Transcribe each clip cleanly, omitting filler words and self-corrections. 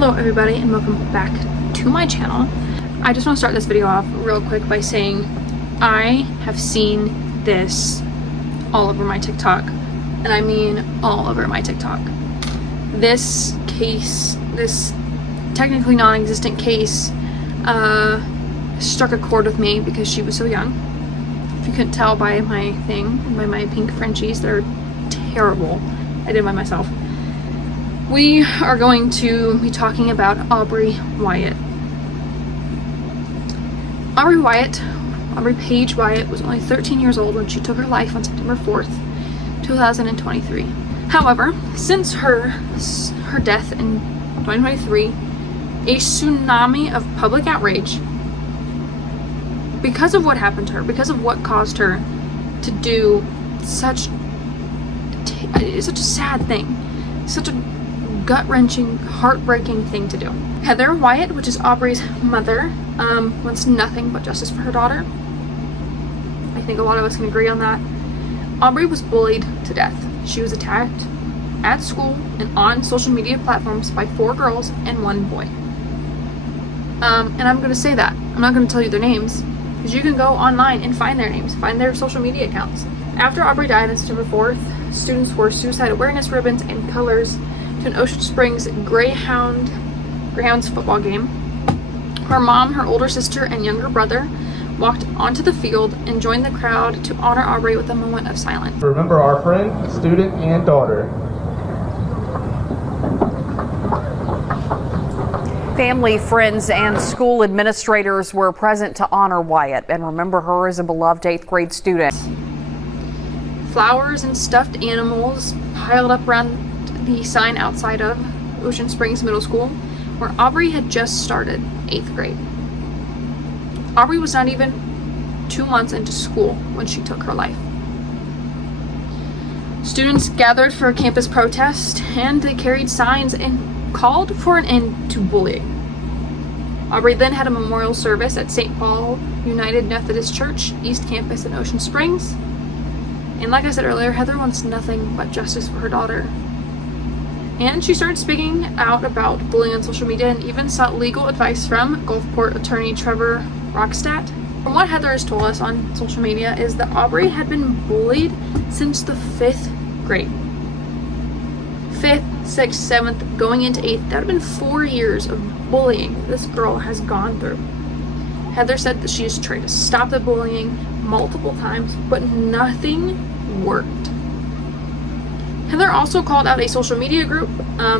Hello everybody and welcome back to my channel. I just want to start this video off real quick by saying I have seen this all over my TikTok, and I mean all over my TikTok. This case, this technically non-existent case, struck a chord with me because she was so young. If you couldn't tell by my thing and by my pink Frenchies, they're terrible. I did by myself. We are going to be talking about Aubreigh Wyatt. Aubreigh Paige Wyatt was only 13 years old when she took her life on September 4th, 2023. However, since her death in 2023, a tsunami of public outrage because of what happened to her, because of what caused her to do such a sad thing, such a gut-wrenching, heartbreaking thing to do. Heather Wyatt, which is Aubreigh's mother, wants nothing but justice for her daughter. I think a lot of us can agree on that. Aubreigh was bullied to death. She was attacked at school and on social media platforms by 4 girls and 1 boy. And I'm going to say that. I'm not going to tell you their names, because you can go online and find their names, find their social media accounts. After Aubreigh died on September 4th, students wore suicide awareness ribbons and colors to an Ocean Springs Greyhounds football game. Her mom, her older sister, and younger brother walked onto the field and joined the crowd to honor Aubreigh with a moment of silence. Remember our friend, student, and daughter. Family, friends, and school administrators were present to honor Wyatt and remember her as a beloved 8th grade student. Flowers and stuffed animals piled up around the sign outside of Ocean Springs Middle School, where Aubreigh had just started 8th grade. Aubreigh was not even 2 months into school when she took her life. Students gathered for a campus protest, and they carried signs and called for an end to bullying. Aubreigh then had a memorial service at St. Paul United Methodist Church, East Campus in Ocean Springs. And like I said earlier, Heather wants nothing but justice for her daughter. And she started speaking out about bullying on social media and even sought legal advice from Gulfport attorney Trevor Rockstadt. From what Heather has told us on social media is that Aubreigh had been bullied since the 5th grade. 5th, 6th, 7th, going into 8th. That would have been 4 years of bullying this girl has gone through. Heather said that she has tried to stop the bullying multiple times, but nothing worked. Heather also called out a social media group,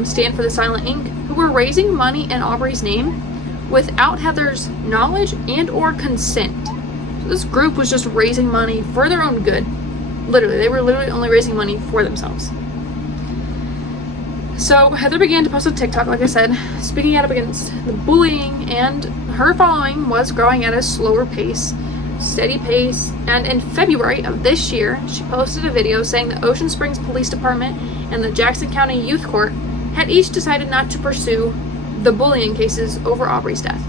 Stand for the Silent Ink, who were raising money in Aubreigh's name without Heather's knowledge and or consent. So this group was just raising money for their own good. Literally, they were literally only raising money for themselves. So Heather began to post on TikTok, like I said, speaking out against the bullying, and her following was growing at a slower pace, steady pace, and in February of this year, she posted a video saying the Ocean Springs Police Department and the Jackson County Youth Court had each decided not to pursue the bullying cases over Aubreigh's death.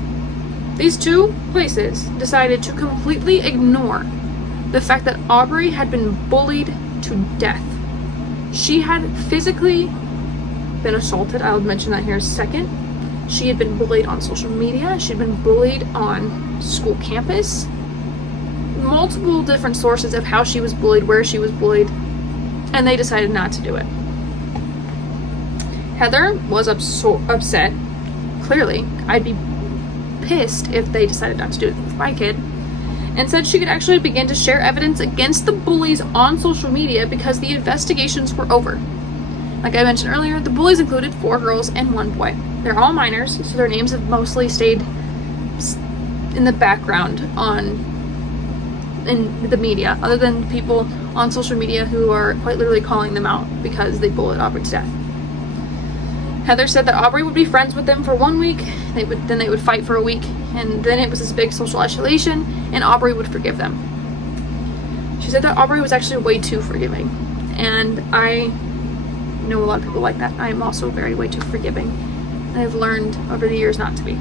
These 2 places decided to completely ignore the fact that Aubreigh had been bullied to death. She had physically been assaulted. I'll mention that here in a second. She had been bullied on social media. She'd been bullied on school campus. Multiple different sources of how she was bullied, where she was bullied, and they decided not to do it. Heather was upset. Clearly, I'd be pissed if they decided not to do it with my kid, and said she could actually begin to share evidence against the bullies on social media because the investigations were over. Like I mentioned earlier, the bullies included 4 girls and 1 boy. They're all minors, so their names have mostly stayed in the background in the media, other than people on social media who are quite literally calling them out because they bullied Aubreigh to death. Heather said that Aubreigh would be friends with them for 1 week, then they would fight for a week, and then it was this big social isolation, and Aubreigh would forgive them. She said that Aubreigh was actually way too forgiving, and I know a lot of people like that. I am also way too forgiving. I've learned over the years not to be.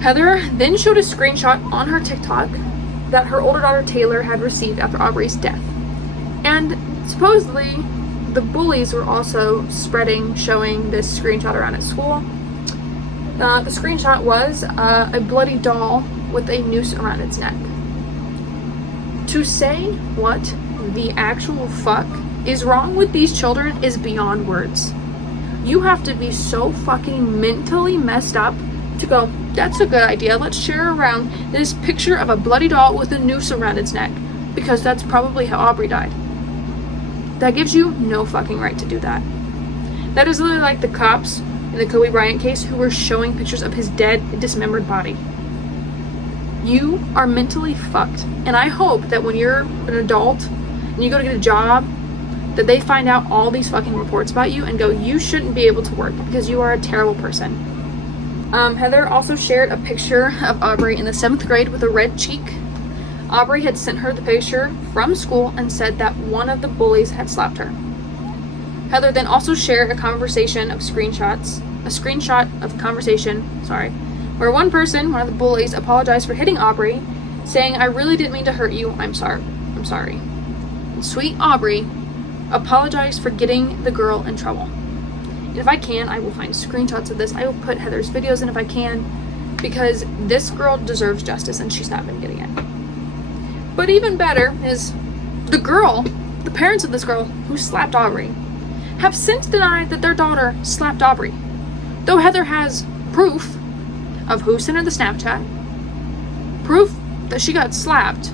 Heather then showed a screenshot on her TikTok that her older daughter Taylor had received after Aubreigh's death. And supposedly the bullies were also showing this screenshot around at school. The screenshot was a bloody doll with a noose around its neck. To say what the actual fuck is wrong with these children is beyond words. You have to be so fucking mentally messed up to go, that's a good idea, let's share around this picture of a bloody doll with a noose around its neck, because that's probably how Aubreigh died. That gives you no fucking right to do that. That is literally like the cops in the Kobe Bryant case who were showing pictures of his dead, dismembered body. You are mentally fucked. And I hope that when you're an adult and you go to get a job, that they find out all these fucking reports about you and go, you shouldn't be able to work because you are a terrible person. Heather also shared a picture of Aubreigh in the 7th grade with a red cheek. Aubreigh had sent her the picture from school and said that one of the bullies had slapped her. Heather then also shared a screenshot of a conversation, where one of the bullies, apologized for hitting Aubreigh, saying, I really didn't mean to hurt you, I'm sorry. And sweet Aubreigh apologized for getting the girl in trouble. And if I can, I will find screenshots of this. I will put Heather's videos in if I can, because this girl deserves justice and she's not been getting it. But even better is the parents of this girl who slapped Aubreigh have since denied that their daughter slapped Aubreigh. Though Heather has proof of who sent her the Snapchat, proof that she got slapped.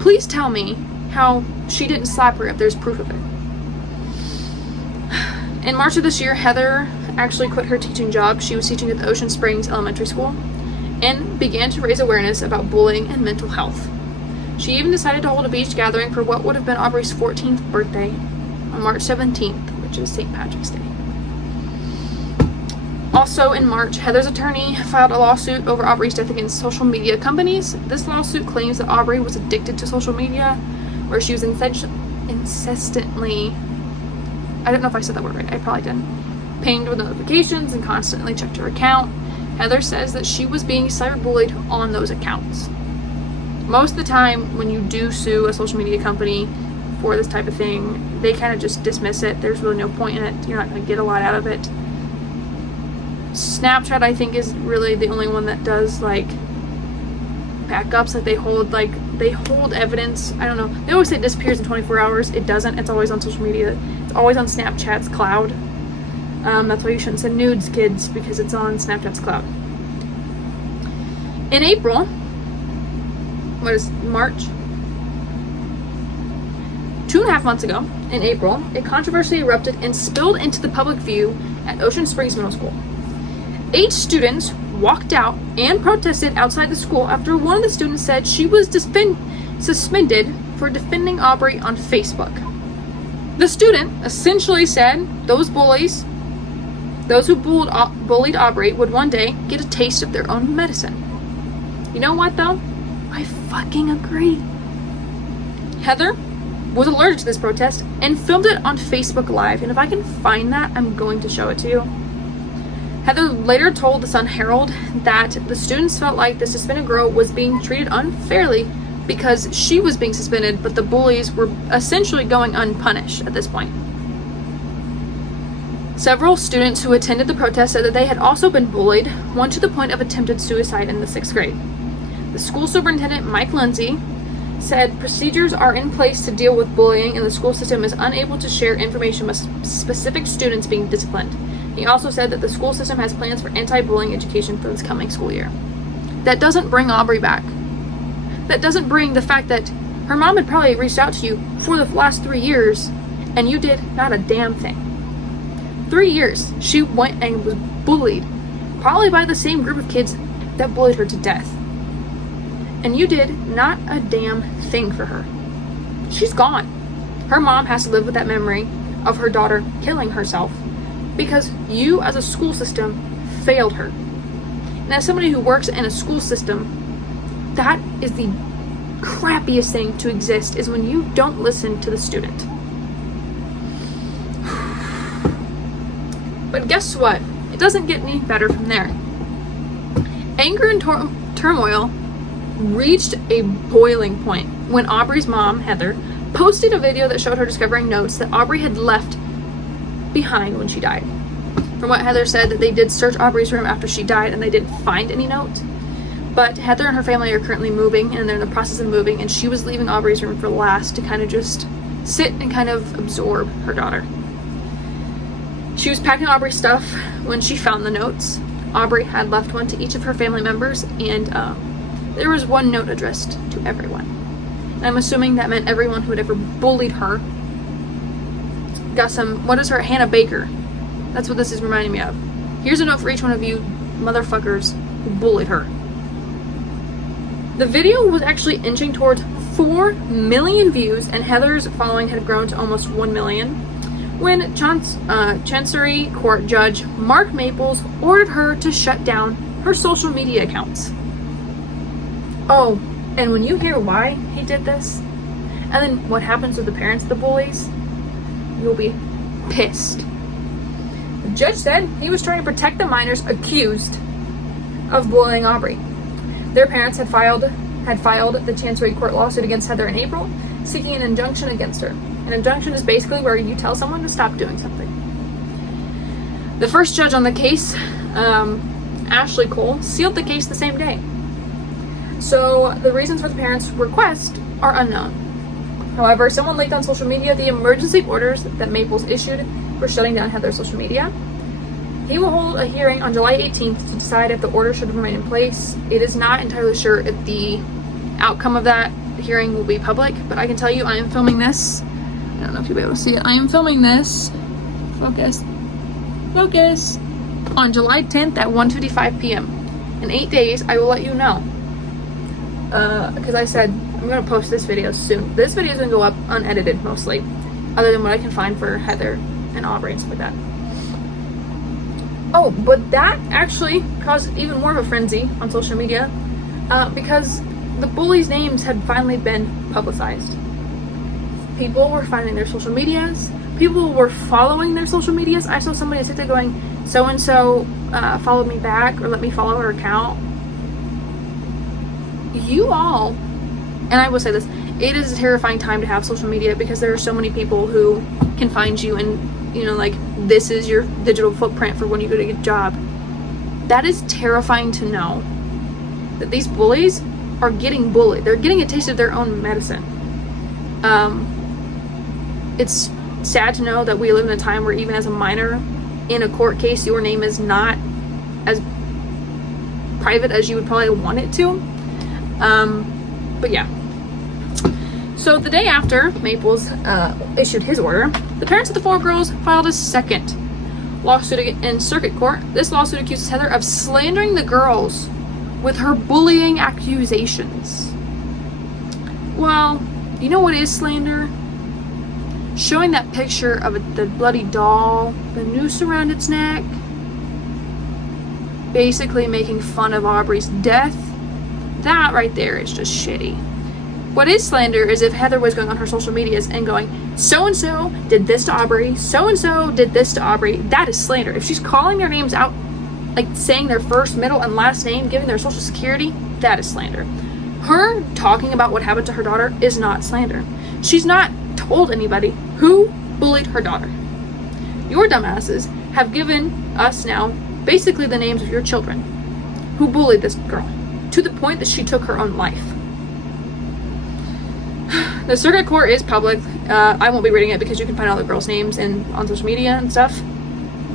Please tell me how she didn't slap her if there's proof of it. In March of this year, Heather actually quit her teaching job. She was teaching at the Ocean Springs Elementary School and began to raise awareness about bullying and mental health. She even decided to hold a beach gathering for what would have been Aubreigh's 14th birthday on March 17th, which is St. Patrick's Day. Also in March, Heather's attorney filed a lawsuit over Aubreigh's death against social media companies. This lawsuit claims that Aubreigh was addicted to social media, where she was incessantly, I don't know if I said that word right, I probably didn't, pinged with notifications and constantly checked her account. Heather says that she was being cyberbullied on those accounts. Most of the time, when you do sue a social media company for this type of thing, they kind of just dismiss it. There's really no point in it. You're not going to get a lot out of it. Snapchat, I think, is really the only one that does like backups. Like they hold evidence. I don't know. They always say it disappears in 24 hours. It doesn't. It's always on social media. It's always on Snapchat's cloud. That's why you shouldn't send nudes, kids, because it's on Snapchat's cloud. In April, March? 2.5 months ago, in April, a controversy erupted and spilled into the public view at Ocean Springs Middle School. 8 students walked out and protested outside the school after one of the students said she was suspended for defending Aubreigh on Facebook. The student essentially said those bullies, those who bullied Aubreigh, would one day get a taste of their own medicine. You know what, though? I fucking agree. Heather was allergic to this protest and filmed it on Facebook Live, and if I can find that, I'm going to show it to you. Heather later told the Sun-Herald that the students felt like the suspended girl was being treated unfairly because she was being suspended, but the bullies were essentially going unpunished at this point. Several students who attended the protest said that they had also been bullied, one to the point of attempted suicide in the 6th grade. The school superintendent, Mike Lindsay, said procedures are in place to deal with bullying and the school system is unable to share information with specific students being disciplined. He also said that the school system has plans for anti-bullying education for this coming school year. That doesn't bring Aubreigh back. That doesn't bring the fact that her mom had probably reached out to you for the last 3 years and you did not a damn thing. 3 years she went and was bullied, probably by the same group of kids that bullied her to death. And you did not a damn thing for her. She's gone. Her mom has to live with that memory of her daughter killing herself because you as a school system failed her. And as somebody who works in a school system, that is the crappiest thing to exist, is when you don't listen to the student. But guess what? It doesn't get any better from there. Anger and turmoil reached a boiling point when Aubreigh's mom, Heather, posted a video that showed her discovering notes that Aubreigh had left behind when she died. From what Heather said, that they did search Aubreigh's room after she died and they didn't find any note. But Heather and her family are currently moving, and they're in the process of moving, and she was leaving Aubreigh's room for last to kind of just sit and kind of absorb her daughter. She was packing Aubreigh's stuff when she found the notes. Aubreigh had left one to each of her family members, and there was one note addressed to everyone. And I'm assuming that meant everyone who had ever bullied her. Got some, what is her, Hannah Baker. That's what this is reminding me of. Here's a note for each one of you motherfuckers who bullied her. The video was actually inching towards 4 million views, and Heather's following had grown to almost 1 million, when Chancery Court Judge Mark Maples ordered her to shut down her social media accounts. Oh, and when you hear why he did this, and then what happens with the parents of the bullies, you'll be pissed. The judge said he was trying to protect the minors accused of bullying Aubreigh. Their parents had filed the Chancery Court lawsuit against Heather in April, seeking an injunction against her. An injunction is basically where you tell someone to stop doing something. The first judge on the case, Ashley Cole, sealed the case the same day. So the reasons for the parents' request are unknown. However, someone leaked on social media the emergency orders that Maples issued for shutting down Heather's social media. He will hold a hearing on July 18th to decide if the order should remain in place. It is not entirely sure if the outcome of that hearing will be public, but I can tell you I am filming this. I don't know if you'll be able to see it. I am filming this. Focus. On July 10th at 1:55 p.m. In 8 days, I will let you know. Because I said I'm going to post this video soon. This video is going to go up unedited mostly, other than what I can find for Heather and Aubreigh and stuff like that. Oh, but that actually caused even more of a frenzy on social media because the bullies' names had finally been publicized. People were finding their social medias. People were following their social medias. I saw somebody on TikTok going, so-and-so followed me back, or let me follow her account. You all, and I will say this, it is a terrifying time to have social media because there are so many people who can find you and, you know, like, this is your digital footprint for when you go to get a job. That is terrifying to know that these bullies are getting bullied. They're getting a taste of their own medicine. It's sad to know that we live in a time where even as a minor in a court case, your name is not as private as you would probably want it to. But yeah. So the day after Maples issued his order, the parents of the 4 girls filed a second lawsuit in circuit court. This lawsuit accuses Heather of slandering the girls with her bullying accusations. Well, you know what is slander? Showing that picture of the bloody doll, the noose around its neck, basically making fun of Aubreigh's death. That right there is just shitty. What is slander is if Heather was going on her social medias and going, so-and-so did this to Aubreigh, so-and-so did this to Aubreigh. That is slander. If she's calling their names out, like saying their first, middle, and last name, giving their social security, that is slander. Her talking about what happened to her daughter is not slander. She's not told anybody who bullied her daughter. Your dumbasses have given us now basically the names of your children who bullied this girl to the point that she took her own life. The circuit court is public. I won't be reading it because you can find all the girls' names on social media and stuff.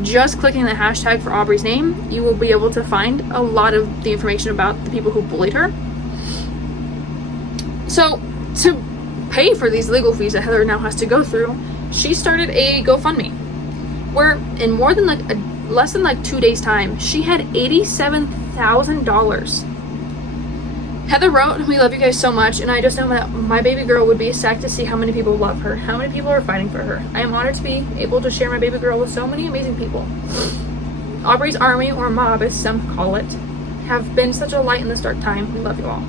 Just clicking the hashtag for Aubreigh's name, you will be able to find a lot of the information about the people who bullied her. So, to pay for these legal fees that Heather now has to go through, she started a GoFundMe, where in more than less than 2 days' time, she had $87,000. Heather wrote, "We love you guys so much, and I just know that my baby girl would be ecstatic to see how many people love her, how many people are fighting for her. I am honored to be able to share my baby girl with so many amazing people. Aubreigh's army, or mob as some call it, have been such a light in this dark time. We love you all."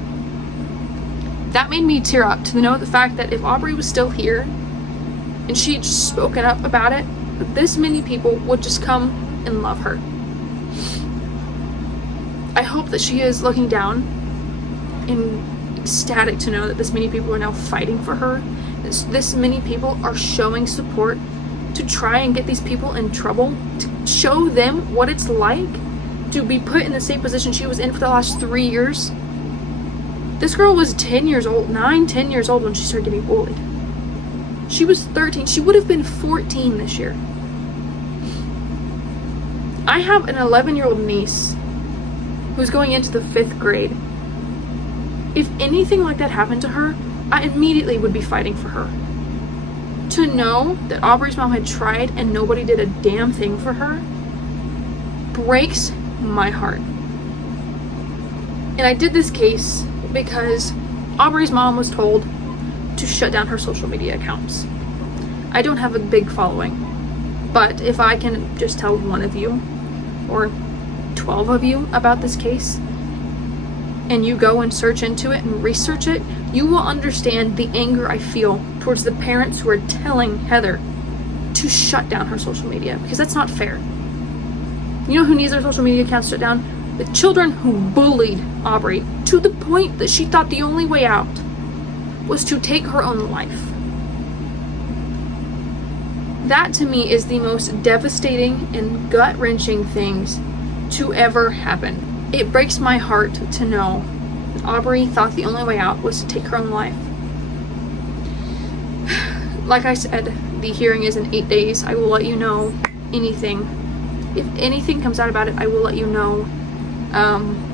That made me tear up to know the fact that if Aubreigh was still here and she had just spoken up about it, this many people would just come and love her. I hope that she is looking down and ecstatic to know that this many people are now fighting for her, that this many people are showing support to try and get these people in trouble, to show them what it's like to be put in the same position she was in for the last 3 years. This girl was 10 years old, 10 years old when she started getting bullied. She was 13. She would have been 14 this year. I have an 11-year-old niece who's going into the 5th grade. If anything like that happened to her, I immediately would be fighting for her. To know that Aubreigh's mom had tried and nobody did a damn thing for her breaks my heart. And I did this case because Aubreigh's mom was told to shut down her social media accounts. I don't have a big following, but if I can just tell one of you or 12 of you about this case, and you go and search into it and research it, you will understand the anger I feel towards the parents who are telling Heather to shut down her social media, because that's not fair. You know who needs their social media accounts shut down? The children who bullied Aubreigh to the point that she thought the only way out was to take her own life. That to me is the most devastating and gut-wrenching things to ever happen. It breaks my heart to know that Aubreigh thought the only way out was to take her own life. Like I said, the hearing is in 8 days. I will let you know anything. If anything comes out about it, I will let you know.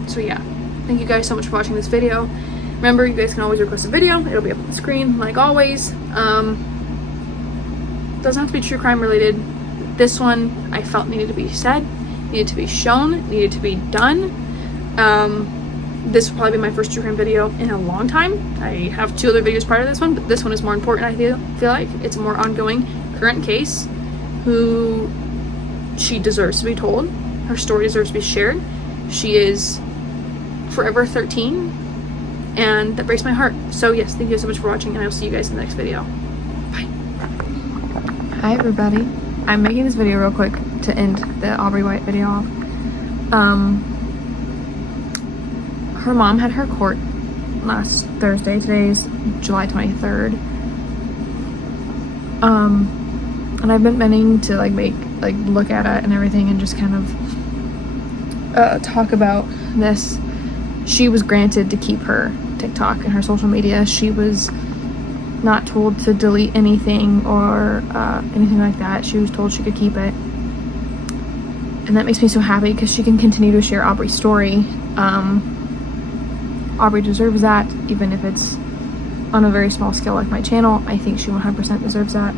So yeah, thank you guys so much for watching this video. Remember, you guys can always request a video. It'll be up on the screen, like always. Doesn't have to be true crime related. This one I felt needed to be said, needed to be shown, needed to be done. This will probably be my first true crime video in a long time. I have 2 other videos prior to this one, but this one is more important. I feel like it's a more ongoing current case. Who she deserves to be told. Her story deserves to be shared. She is forever 13, and that breaks my heart. So yes, thank you so much for watching, and I will see you guys in the next video. Bye. Hi everybody. I'm making this video real quick to end the Aubreigh Wyatt video off. Her mom had her court last Thursday. Today's July 23rd. And I've been meaning to look at it and everything and just kind of talk about this. She was granted to keep her TikTok and her social media. She was not told to delete anything or anything like that. She was told she could keep it, and that makes me so happy because she can continue to share Aubreigh's story. Aubreigh deserves that, even if it's on a very small scale like my channel. I think she 100% deserves that.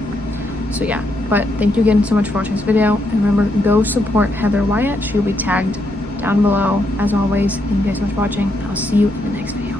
So yeah, but thank you again so much for watching this video, and remember, go support Heather Wyatt. She will be tagged down below as always. Thank you guys so much for watching. I'll see you in the next video.